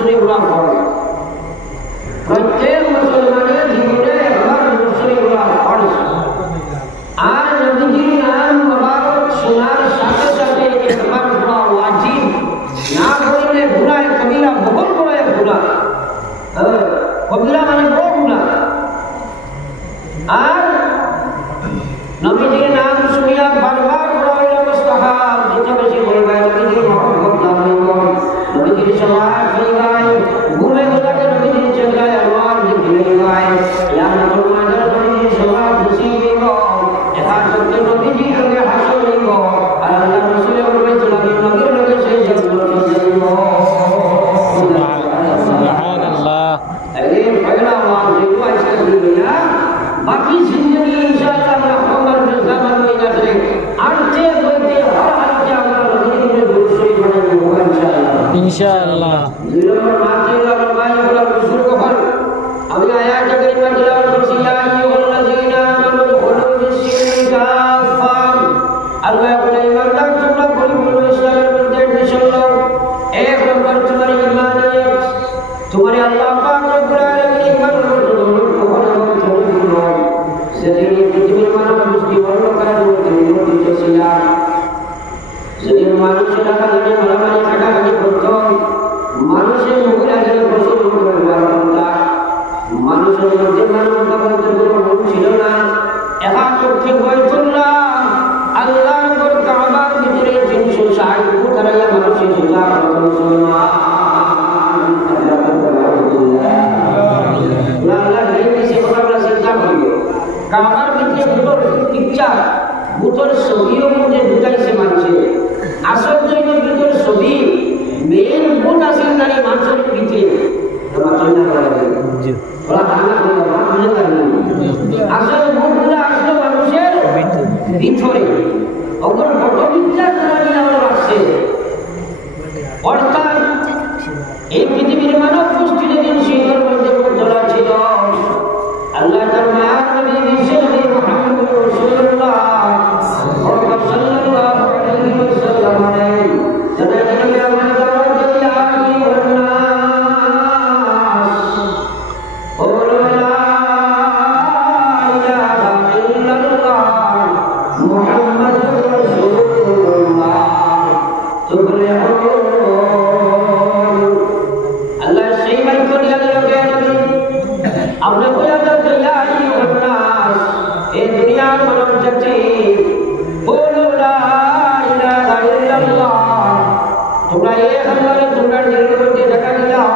নসরি গোলাম হবে। প্রত্যেক মুসলমানের জীবনে একবার নসরি গোলাম হবে। আর নবীজির নাম মোবারক শোনার সাথে সাথে একবার পড়া ওয়াজিব, না পড়লে গুনাহ কবিরা, বহু বড় এক গুনাহ। কবিরা মানে বড় গুনাহ। আর নবীজির নাম শুনিয়া বারবার পড়া হইল মুস্তাহাব, যত বেশি বলবে নবীজির মহব্বত লাভ হইব, নবীজির সমাজ হইবাই, ঘুমে গোলাকে নবীজির চেহারায় আল্লাহর জিকির হইবাই, ইয়া মুসলমানদের নবীজির সমাজ খুশি হইব, এখান থেকে নবীজির লগে হাসর হইব, আর আল্লাহ রাসূলের উপরে চলাবি নবীর লগে সেই জান্নাতে যাইব। সুবহানাল্লাহ। এই পয়লা ওয়াজ যেগুলো আছে দুনিয়া বাকি জিন্দগি ইনশাআল্লাহ আমরা খবর জামান হয়ে যাবে। আরতে বইতে হর হালতে আমরা নবীজির দরুদ পড়ব ইনশাআল্লাহ। দুই নম্বর মাঝে আমরা বাইরে রসুল কখন আমি আয়াত কারিমা তেলাওয়াত করছি, ইয়া আইয়ুহাল্লাযীনা আমানু দুখুলু ফিস-সিলমি কাফা। আল্লাহ বলে ইমানদার তোমরা পরিপূর্ণ ইসলামের মধ্যে এডমিশন নাও। এক নম্বর তোমার ঈমানিয়ত, তোমার আল্লাহ পাক রব্বুল আলামিন ঈমান করতে সেদিন পৃথিবীর মানব গোষ্ঠী বর্ণ করার মধ্যে নিয়োজিত ছিল। সেদিন মানুষের আকারে মারামারি কাটাকাটি করত, মানুষের মহিলাদের প্রচুর ব্যবহার করত, মানুষের মধ্যে মানবতা বলতে কোনো মন ছিল না। একাত্তরটি বয়তুল্লাহ আল্লাহর ঘর কাবার ভিতরে 360 ফুট হারাইয়া মানুষের সোজা করত মুসলমান। কাবার ভিতরে বুতর পিকচার, বুতর ছবিও মধ্যে ঢুকাইছে মানুষের। আসল জন্য বুতর ছবি মেন বুট আসেন নারী মানুষের ভিতরে আসল বুটগুলো আসলো মানুষের ভিতরে। অগর ফটোবিদ্যার দ্বারা আসছে। অর্থাৎ এই পৃথিবীর মানব গোষ্ঠী যেদিন সিংহের মধ্যে চলা ছিল, আল্লাহ তার মায়ার নবী বিশ্বনবী মুহাম্মদুর রাসূলুল্লাহ সাল্লাল্লাহু আলাইহি ওয়াসাল্লাম জানালেন আমরা দাওয়াত দিয়া আইয়ুহান নাস কুলু লা ইলাহা ইল্লাল্লাহ মুহাম্মাদুর রাসূলুল্লাহ তুফলিহুন। আল্লাহ সেই বাক্য দিয়া দিলেন আপনি কইয়া যাচ্ছেন ইয়া আইয়ুহান নাস, এই দুনিয়ার মানব জাতি কুলু লা ইলাহা ইল্লাল্লাহ, তোমরা এক আল্লাহর তোমরা দিলের মধ্যে জায়গা দিলাও,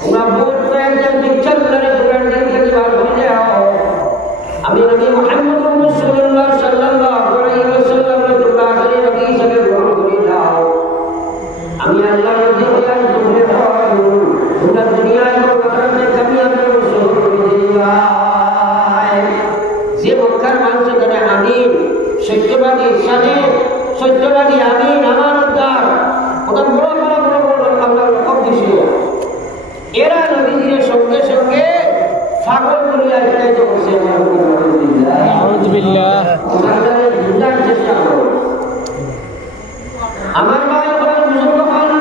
তোমরা বহুত প্রয়োজন পিকচার করে তোমরা দিলকে বার করে দাও। আমি নবী মুহাম্মদ রাসূলুল্লাহ সাল্লাল্লাহু আলাইহি ওয়াসাল্লাম তোমরা আখেরি নবী হিসেবে গ্রহণ করে দাও। আমি আল্লাহর নবী হইলাম তোমরা তোমরা দুনিয়ায় মক্কাতে কামিয়াবি শুরু করে দিবা। যে মক্কার মানুষ জানে আমিন, সত্যবাদী সাদিক, সত্যবাদী আমিন, আমানতদার, ওটা বড় বড় বড় বড় আল্লাহর রকম দিছিল। এরা নবীজির সঙ্গে সঙ্গে পাগল বলিয়া চাইতে বসে আউযুবিল্লাহ বুঝার চেষ্টা করো। আমার ভাই বলেন বুঝুন হন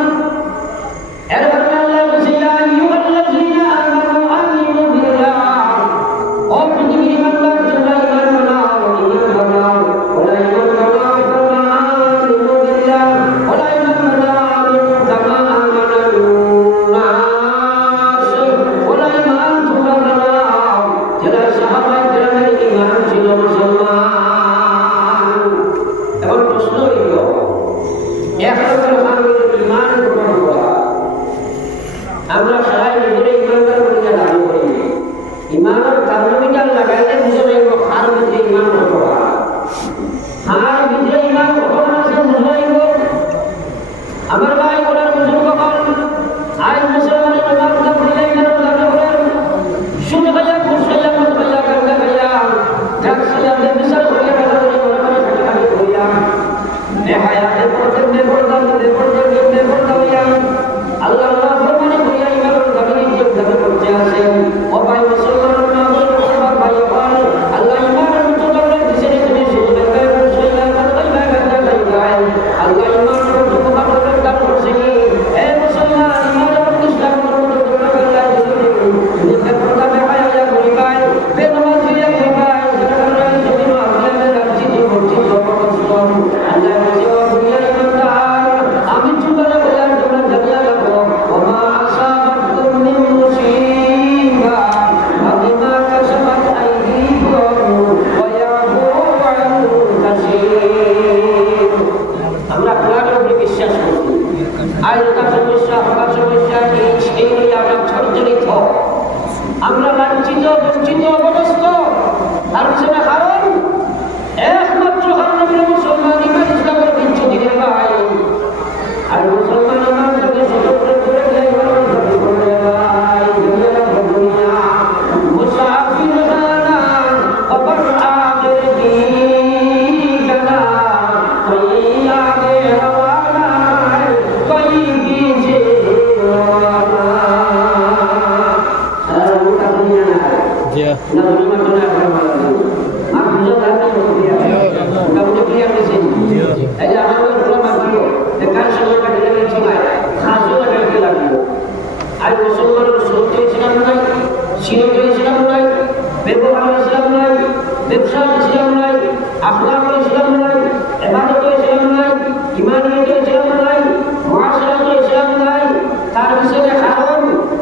এর কারণে আল্লাহ বলেছে ইয়া আইয়ুহাল্লাযীনা আমানু আমিনু বিল্লাহ, ও পৃথিবীর ইমানদার তোমরা ঈমান বানাও, ঈমান বানাও, ওলা ঈমান বানাও কামা আমিনু বিল্লাহ, ওলা ঈমান বানাও কামা আমানান নাস, ওলা ঈমান তোমরা বানাও যারা সাহাবায়ে কেরামের ঈমান ছিল মুসলমান। এখন প্রশ্ন হইল এক রকমের মানুষ ঈমান গ্রহণ করা, আমরা সবাই নিজের ঈমানদার বলে দাবি করি। ঈমানের থার্মোমিটার লাগাইলে বুঝে যাইব কার ভিতরে ঈমান কতটা, কার ভিতরে ঈমান কতটা আছে বুঝে যাইব। আমার ভাই বলার বুঝুন কখন আজ মুসলমানের নামাজ না পড়লে ঈমানের দাবি করেন, শুনে ভাইয়া খুশ ভাইয়া মত ভাইয়া কান্দা ভাইয়া যাক সালাম দে বিশাল ভাইয়া কথা বলে মনে মনে খালি কইয়া এ হায়াতের পথে বেপরদা হইয়া আল্লাহ আল্লাহ ফরমানে কইয়া ঈমানের দাবি যে দাবি করতে আছেন। ও ভাই মুসলমান আমরা লাঞ্ছিত বঞ্চিত অবস্থ তার পিছনে কারণ একমাত্র কারণ আমরা মুসলমান ইমান ইসলামের বিচ্ছু দিকে ভাই আর মুসলমান ইমান থেকে স্বতন্ত্র করে দেয় মুসাফির জানা খবর আগের দিগানা কই আগে রওয়ানা কই পিছে রওয়ানা আর ওটা দুনিয়া না জি না দুনিয়া তো না আর বুঝো জানতে হবে ওটা বুঝে ক্লিয়ার মেসেজ এই যে আমাদের উলামা দিও দেখার সময় কাটে গেছে ভাই খাসো লাগাতে লাগলো আর মুসলমানের সত্যি ইসলাম নাই সিরত ইসলাম নাই ব্যবহার ইসলাম নাই ব্যবসা ইসলাম নাই আখলাক ইসলাম নাই ইবাদত ইসলাম নাই ঈমানিয়ত ইসলাম নাই মুআশারাত ইসলাম নাই তার পিছনে কারণ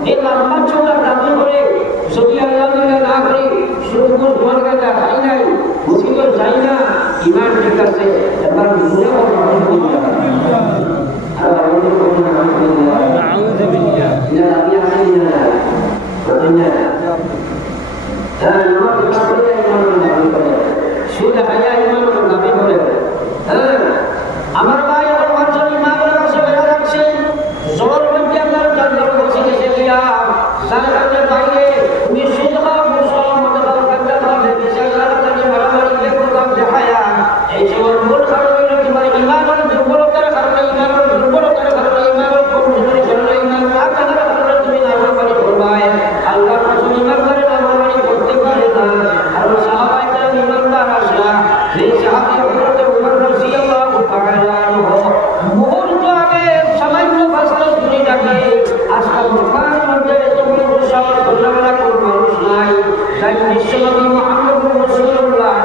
এই লম্বা চওড়া দাবি করে যদি আল্লাহ না করে শুরু করে দোয়ার কাছে যাই নাই মুসিবত যাই না ঈমান ঠিক আছে এবার বুঝে ও أعوذ بالله আমার ভাই আমার বাচ্চা ইমাম রাখছে বেড়া রাখছে জোর মধ্যে আপনার দরবার বসে গেছে গিয়া সারাতে বাইরে উনি সুদা মুসল মদল কান্দা ভাবে বিশাল কানে মারামারি কে প্রকার দেখায়া এই জীবন মূল কারণ হলো তোমার ইমানের দুর্বলতার কারণে ইমানের দুর্বলতার কারণে ইমানের কমজোরি কারণে ইমান না থাকার কারণে তুমি নাফরমানি করবায় আল্লাহর রাসূল ইমান করে নাফরমানি করতে পারে না আর সাহাবায়ে কেরাম ইমানদার আসলা এই সাহাবী হযরত উমর রাদিয়াল্লাহু তাআলা আনহু মুহূর্ত আগে সামান্য ফাসলা শুনি ডাকে আজকাল মুসলমান মধ্যে এত বড় সাহস খোলামেলা কোনো মানুষ নাই তাই বিশ্বনবী মুহাম্মদ রাসূলুল্লাহ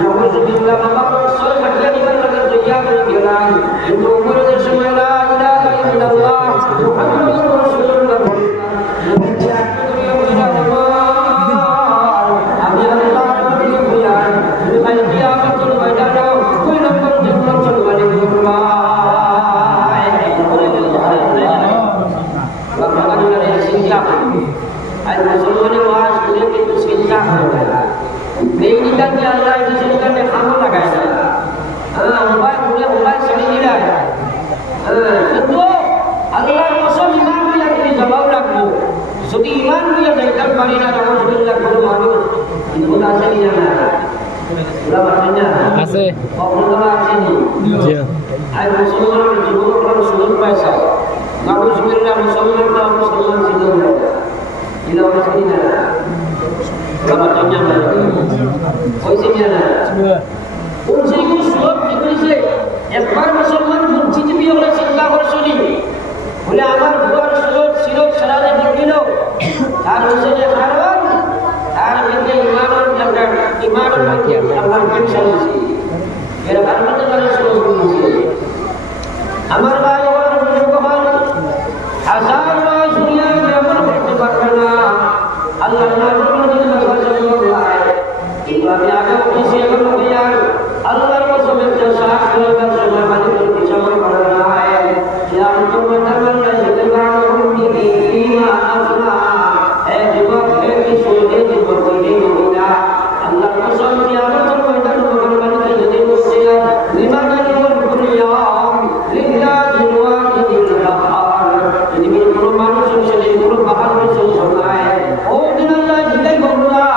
নাউযুবিল্লাহ বাবা সয় হাতিয়া দিবার লাগে দইয়া করে গেলাম কিন্তু উমরের সময় লা ইলাহা ইল্লাল্লাহ মুহাম্মাদুর রাসূলুল্লাহ আমি আল্লাহর নবী বলেন ভাই কিয়ামতের ময়দানে কোন নম্বর জীবন চলবে করবা आज मुसलमानों वाज खुले के तो सिंचा हो गया नहीं निकल के अल्लाह की सुनकर ने खामो लगाया हां उबाय सड़ी गिरा तो अल्लाह कसम ईमान भी लगती जवाब रखो যদি ঈমান নিয়ে যাইতাম পারি না নাউযুবিল্লাহ কোন মানুষ ইনগুলো আছে কি জানা ওরা বাতেন না আছে ওগুলো আছে নি জি আর মুসলমানের জীবন কোন সুযোগ পাইছে নাউযুবিল্লাহ মুসলমান জীবন Ila orang sini mana? Kamu tanya mana? Kau sini mana? Unsur itu suap diberi se. Ekbar Musliman benci jadi orang cinta bersuni. Oleh amar buat suap silap serada dibino. Taruh saja karan. Taruh kita iman jangan iman amal kensolusi. Ia karena kita suap benci. Amar bayi orang berjuang. Hazar dunia zaman bertebaran. Allah nabi sallallahu Ibadah agama kisi agama biar Allah Rasul berjasa dalam semua hati berbicara pada yang teman-teman dan segenap ini lima asma juga kisah ini berbudi mulia Allah Rasul tiada terbayar mengenai jadi mulia lima kali berkuliah lillah jiwa ini lahar jadi minum manusia seluruh bahar bersunnah oh dinallah jika berdoa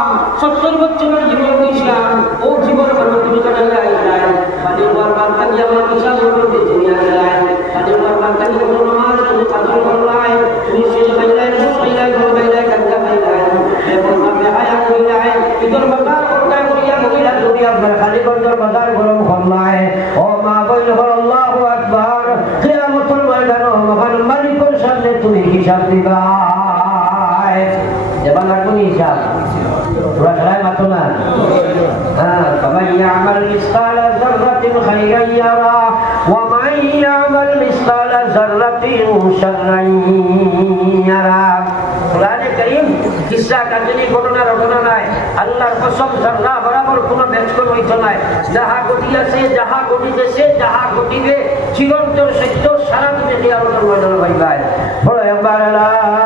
সত্তর বছরের জীবন ইসলাম ও জীবন তুমি কাটালে আইলাই মানে ওর বার্তা দিয়ে আমার ইসলাম বলতে তুমি আইলাই মানে ওর বার্তা দিয়ে কোনো নামাজ তুমি কাজল করলাই তুমি শেষ খাইলাই খাইলাই ঘর খাইলাই কাজা খাইলাই এবং আমি হায়া কইলাই ইদর বাজার করতে করিয়া মহিলা যদি আপনার খালি গঞ্জর বাজার গরম হল্লাই ও মা বইল আল্লাহু আকবার কিয়ামতুল ময়দানে মহান মালিকের সামনে তুমি হিসাব দিবা এবার কোন হিসাব Surah Al Matunan. فمن يعمل مثقال ذرة خيرا يرى ومن يعمل مثقال ذرة شرا يرى. Quran Karim kisah কাহিনী ঘটনা রটনা নাই আল্লাহর কসম জাল্লা বরাবর কোনো ব্যস্তন হইত নাই যাহা ঘটিয়াছে যাহা ঘটিতেছে যাহা ঘটিবে চিরন্তন সত্য সারা দিনে কিয়ামতের ময়দানে পাইবাই বলো একবার লা